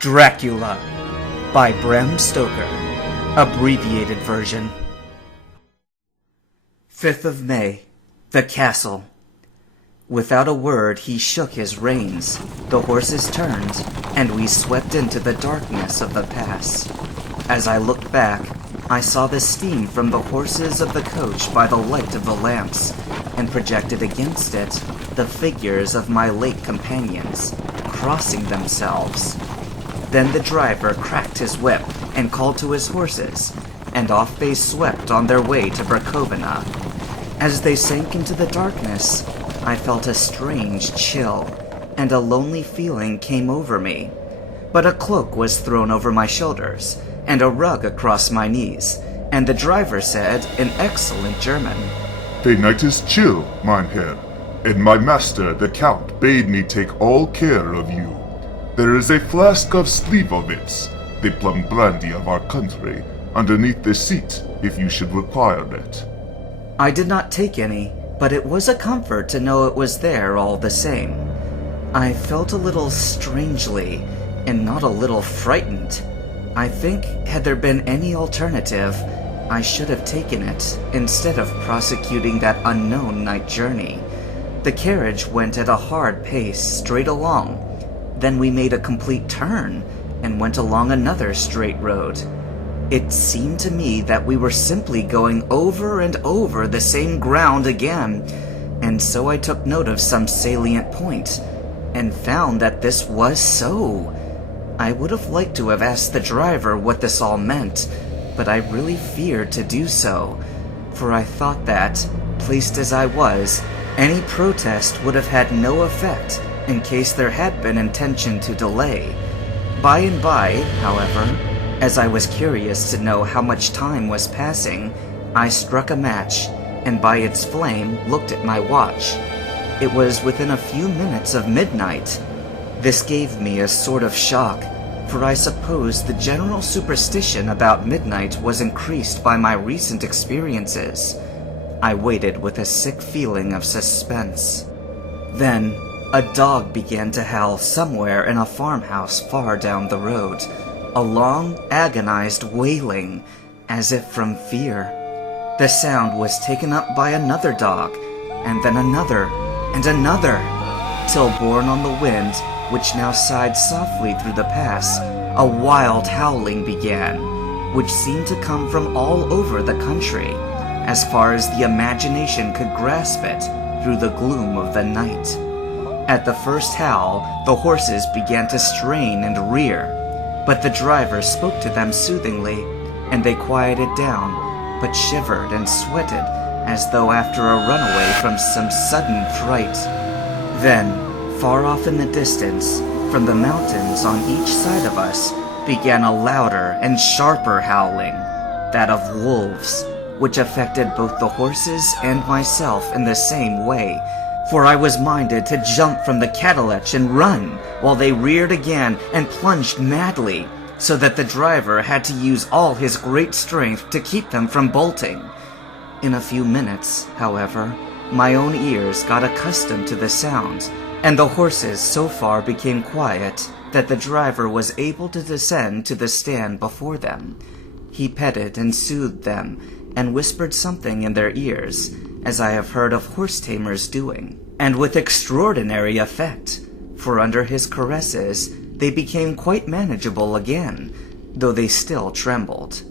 Dracula by Bram Stoker. Abbreviated version. 5th of May. The Castle. Without a word, he shook his reins. The horses turned, and we swept into the darkness of the pass. As I looked back, I saw the steam from the horses of the coach by the light of the lamps, and projected against it the figures of my late companions, crossing themselves. Then the driver cracked his whip and called to his horses, and off they swept on their way to Bracovina. As they sank into the darkness, I felt a strange chill, and a lonely feeling came over me. But a cloak was thrown over my shoulders, and a rug across my knees, and the driver said in excellent German, "The night is chill, mein Herr, and my master, the Count, bade me take all care of you. There is a flask of Slivovitz, the plum brandy of our country, underneath the seat, if you should require it." I did not take any, but it was a comfort to know it was there all the same. I felt a little strangely, and not a little frightened. I think, had there been any alternative, I should have taken it, instead of prosecuting that unknown night journey. The carriage went at a hard pace straight along. Then we made a complete turn, and went along another straight road. It seemed to me that we were simply going over and over the same ground again, and so I took note of some salient point, and found that this was so. I would have liked to have asked the driver what this all meant, but I really feared to do so, for I thought that, placed as I was, any protest would have had no effect in case there had been intention to delay. By and by, however, as I was curious to know how much time was passing, I struck a match, and by its flame looked at my watch. It was within a few minutes of midnight. This gave me a sort of shock, for I suppose the general superstition about midnight was increased by my recent experiences. I waited with a sick feeling of suspense. Then, a dog began to howl somewhere in a farmhouse far down the road, a long, agonized wailing, as if from fear. The sound was taken up by another dog, and then another, and another, till borne on the wind, which now sighed softly through the pass, a wild howling began, which seemed to come from all over the country, as far as the imagination could grasp it through the gloom of the night. At the first howl, the horses began to strain and rear, but the driver spoke to them soothingly, and they quieted down, but shivered and sweated as though after a runaway from some sudden fright. Then, far off in the distance, from the mountains on each side of us, began a louder and sharper howling, that of wolves, which affected both the horses and myself in the same way, for I was minded to jump from the cataletch and run, while they reared again and plunged madly, so that the driver had to use all his great strength to keep them from bolting. In a few minutes, however, my own ears got accustomed to the sounds, and the horses so far became quiet that the driver was able to descend to the stand before them. He petted and soothed them, and whispered something in their ears, as I have heard of horse-tamers doing, and with extraordinary effect, for under his caresses they became quite manageable again, though they still trembled.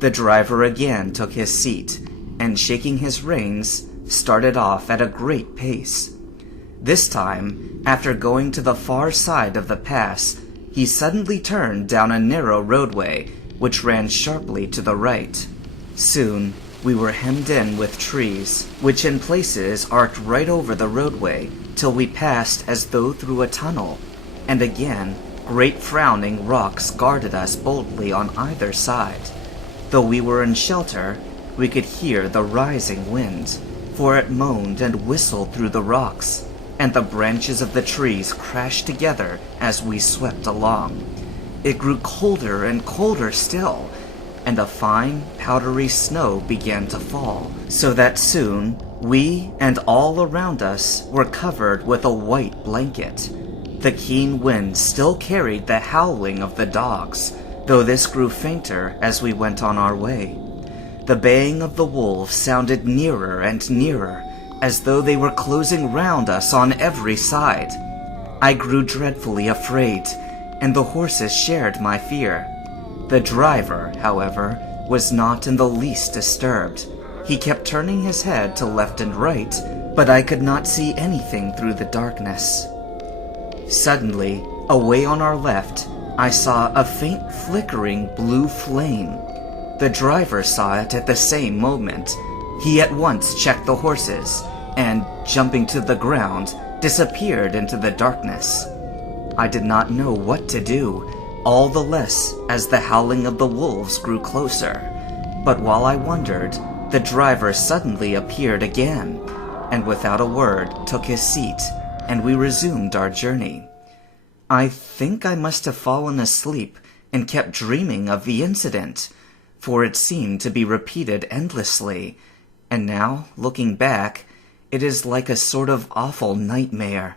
The driver again took his seat, and shaking his reins, started off at a great pace. This time, after going to the far side of the pass, he suddenly turned down a narrow roadway, which ran sharply to the right. Soon, we were hemmed in with trees, which in places arced right over the roadway, till we passed as though through a tunnel, and again, great frowning rocks guarded us boldly on either side. Though we were in shelter, we could hear the rising wind, for it moaned and whistled through the rocks, and the branches of the trees crashed together as we swept along. It grew colder and colder still, and a fine, powdery snow began to fall, so that soon we and all around us were covered with a white blanket. The keen wind still carried the howling of the dogs, though this grew fainter as we went on our way. The baying of the wolves sounded nearer and nearer, as though they were closing round us on every side. I grew dreadfully afraid, and the horses shared my fear. The driver, however, was not in the least disturbed. He kept turning his head to left and right, but I could not see anything through the darkness. Suddenly, away on our left, I saw a faint flickering blue flame. The driver saw it at the same moment. He at once checked the horses, and, jumping to the ground, disappeared into the darkness. I did not know what to do, all the less as the howling of the wolves grew closer. But while I wondered, the driver suddenly appeared again, and without a word took his seat, and we resumed our journey. I think I must have fallen asleep and kept dreaming of the incident, for it seemed to be repeated endlessly, and now, looking back, it is like a sort of awful nightmare.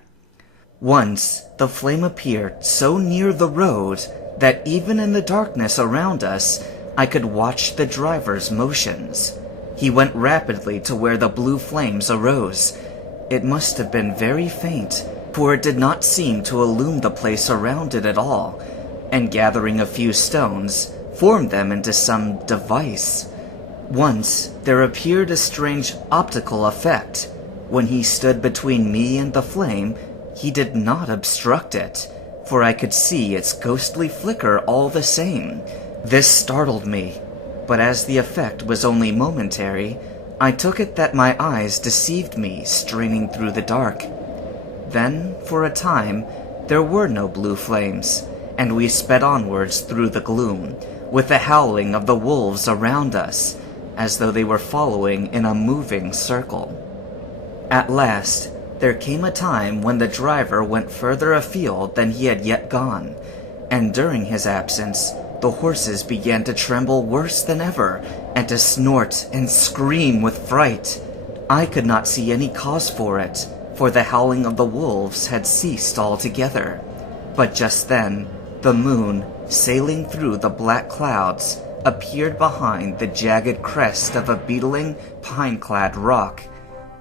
Once, the flame appeared so near the road that even in the darkness around us, I could watch the driver's motions. He went rapidly to where the blue flames arose. It must have been very faint, for it did not seem to illume the place around it at all, and gathering a few stones, formed them into some device. Once, there appeared a strange optical effect. When he stood between me and the flame, he did not obstruct it, for I could see its ghostly flicker all the same. This startled me, but as the effect was only momentary, I took it that my eyes deceived me straining through the dark. Then, for a time, there were no blue flames, and we sped onwards through the gloom, with the howling of the wolves around us, as though they were following in a moving circle. At last, there came a time when the driver went further afield than he had yet gone, and during his absence, the horses began to tremble worse than ever, and to snort and scream with fright. I could not see any cause for it, for the howling of the wolves had ceased altogether. But just then, the moon, sailing through the black clouds, appeared behind the jagged crest of a beetling, pine-clad rock,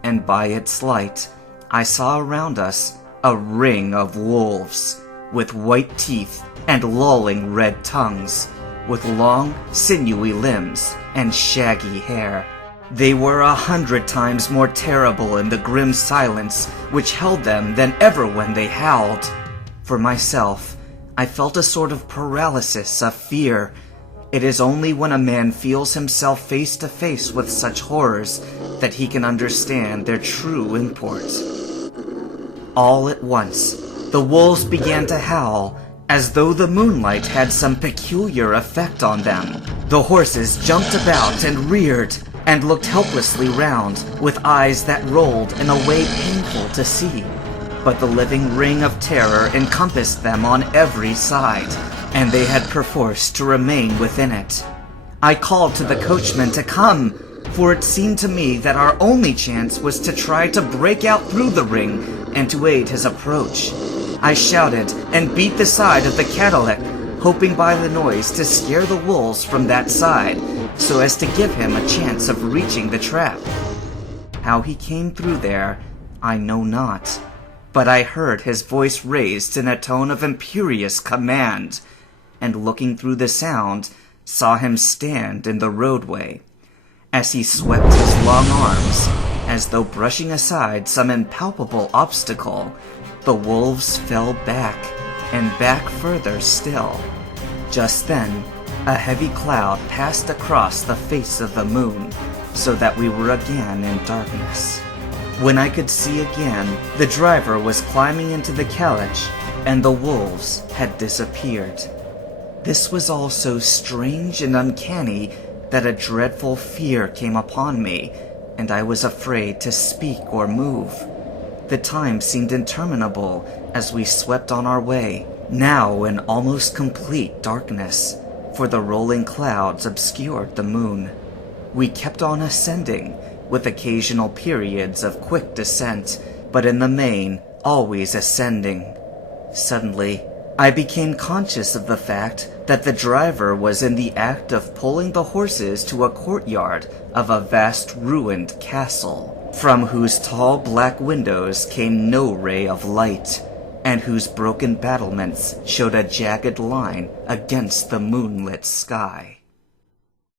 and by its light, I saw around us a ring of wolves, with white teeth and lolling red tongues, with long, sinewy limbs and shaggy hair. They were 100 times more terrible in the grim silence which held them than ever when they howled. For myself, I felt a sort of paralysis of fear. It is only when a man feels himself face to face with such horrors that he can understand their true import. All at once, the wolves began to howl, as though the moonlight had some peculiar effect on them. The horses jumped about and reared, and looked helplessly round, with eyes that rolled in a way painful to see. But the living ring of terror encompassed them on every side, and they had perforce to remain within it. I called to the coachman to come, for it seemed to me that our only chance was to try to break out through the ring and to aid his approach. I shouted and beat the side of the Cadillac, hoping by the noise to scare the wolves from that side, so as to give him a chance of reaching the trap. How he came through there, I know not, but I heard his voice raised in a tone of imperious command, and looking through the sound, saw him stand in the roadway. As he swept his long arms, as though brushing aside some impalpable obstacle, the wolves fell back, and back further still. Just then, a heavy cloud passed across the face of the moon, so that we were again in darkness. When I could see again, the driver was climbing into the carriage, and the wolves had disappeared. This was all so strange and uncanny that a dreadful fear came upon me, and I was afraid to speak or move. The time seemed interminable as we swept on our way, now in almost complete darkness, for the rolling clouds obscured the moon. We kept on ascending, with occasional periods of quick descent, but in the main always ascending. Suddenly, I became conscious of the fact that the driver was in the act of pulling the horses to a courtyard of a vast ruined castle, from whose tall black windows came no ray of light, and whose broken battlements showed a jagged line against the moonlit sky.